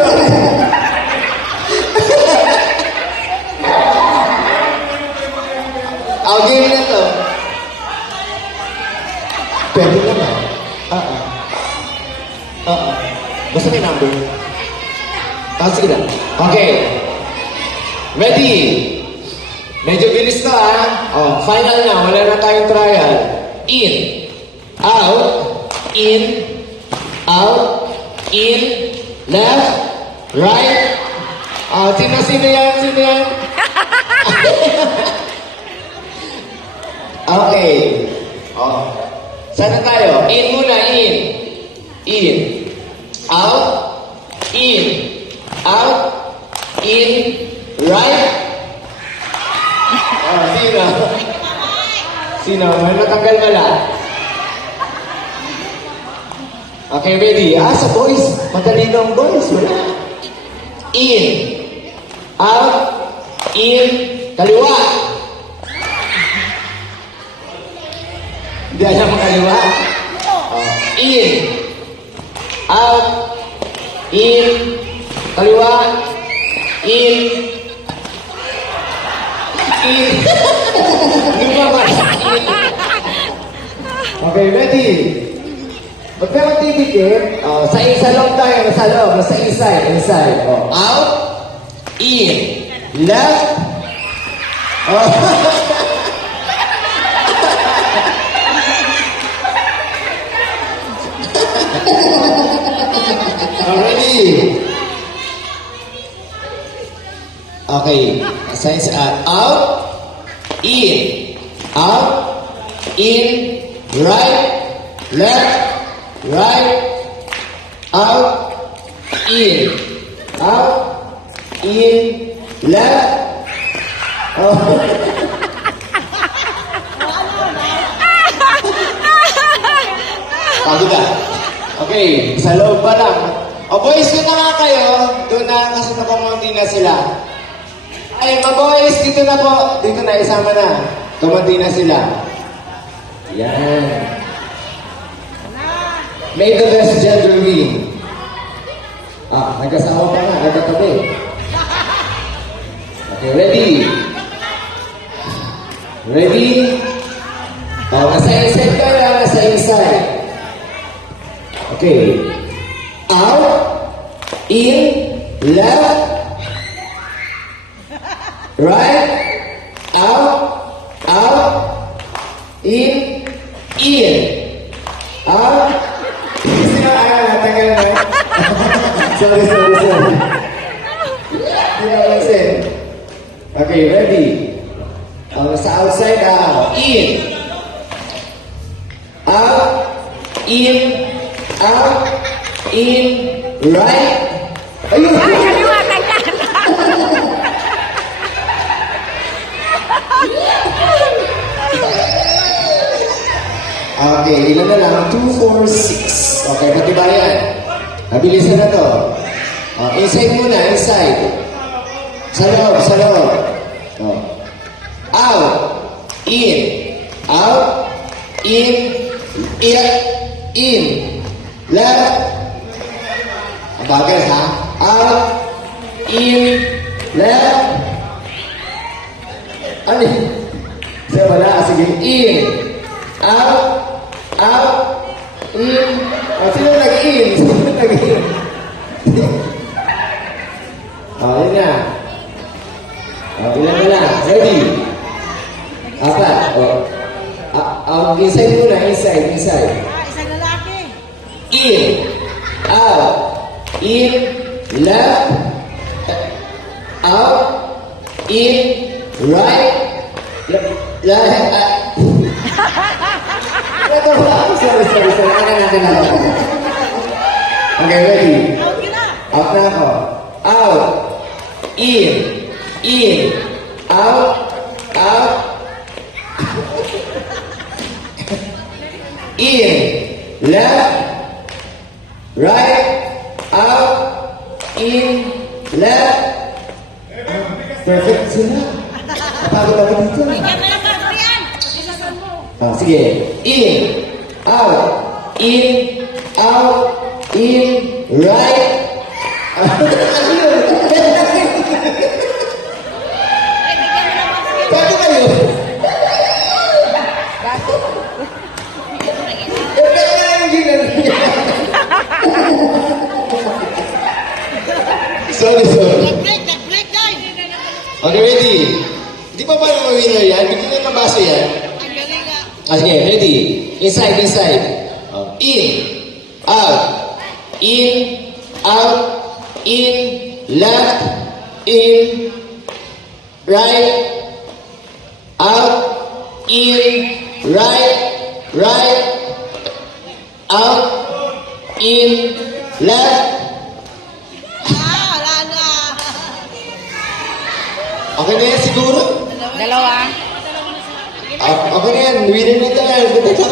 Sorry. Game na to. Pwede naman. Basta may number. Sige na. Okay. Ready? Medyo bilis to, final na. Wala na tayong trial. In. Out. In. Out. In. Left. Right. Sino yan? Okay. Saan na tayo? In muna. In. In. Out. In. Out. In. Right. Sino? May matanggal wala. Okay, ready? Sa boys. Madali ng boys. Wala. In. Out. In. Kaliwa. Hindi alam ang kaliwa. In. Out. In. Kaliwa. In. In. Lumabas. In. Okay, ready? Pag ka magtitipid, sa loob tayo, sa loob, sa inside. Out. In. Left. Ready? Okay. Out. In. Out. In. Right. Left. Right. Out. In. Out. In. Left. Pagod ka. Okay, sa loob pa lang. Boys, doon na nga kayo. Doon na, kasi nakumunti na sila. Ay, boys, dito na po. Dito na, isama na. Kumunti na sila. Yan. May the best gender win. Nagkasama pa nga, nagkatabi. Okay, ready? Ready? Nasa inside ka na, nasa inside. Okay. Out, in, left, right, out, in, out. Tagal na. Sorry. Okay, ready? Sa outside, in, out, in, right. Ayun! Kaliwatan ka! Okay, ilan na lang? 2, 4, 6. Okay, pati ba yan? Nabilisan na to. Inside muna, inside. Sa loob. Out, in, left. Bagal ha? Out, in, left. Ano yun? Sige, wala. Sige, in, out, in. Sino nag-in? Yun na. Ilan na lang. Ready? Apat. Inside muna, inside. Isang lalaki. In, out, in, left, out, in, right, left. Sorry. Okay, ready? Out na ako. Out, in, out, in, left, right, out, in, left. Perfect sila. Napagod ako dito. Sige. In, out, in, right, Ano yun? Pwede kayo? Pwede kayo yung ginano niya. Sorry. Break time! Okay, ready? Di pa paano mawinner yan? Bigyan na nabasa yan. Ang galing nga. Okay, ready? Inside. In, out, in, left, in, right, out, in, right, out, in, left. Wala na. Okay na yan siguro? Dalawa. Okay na yan, winner na tayo.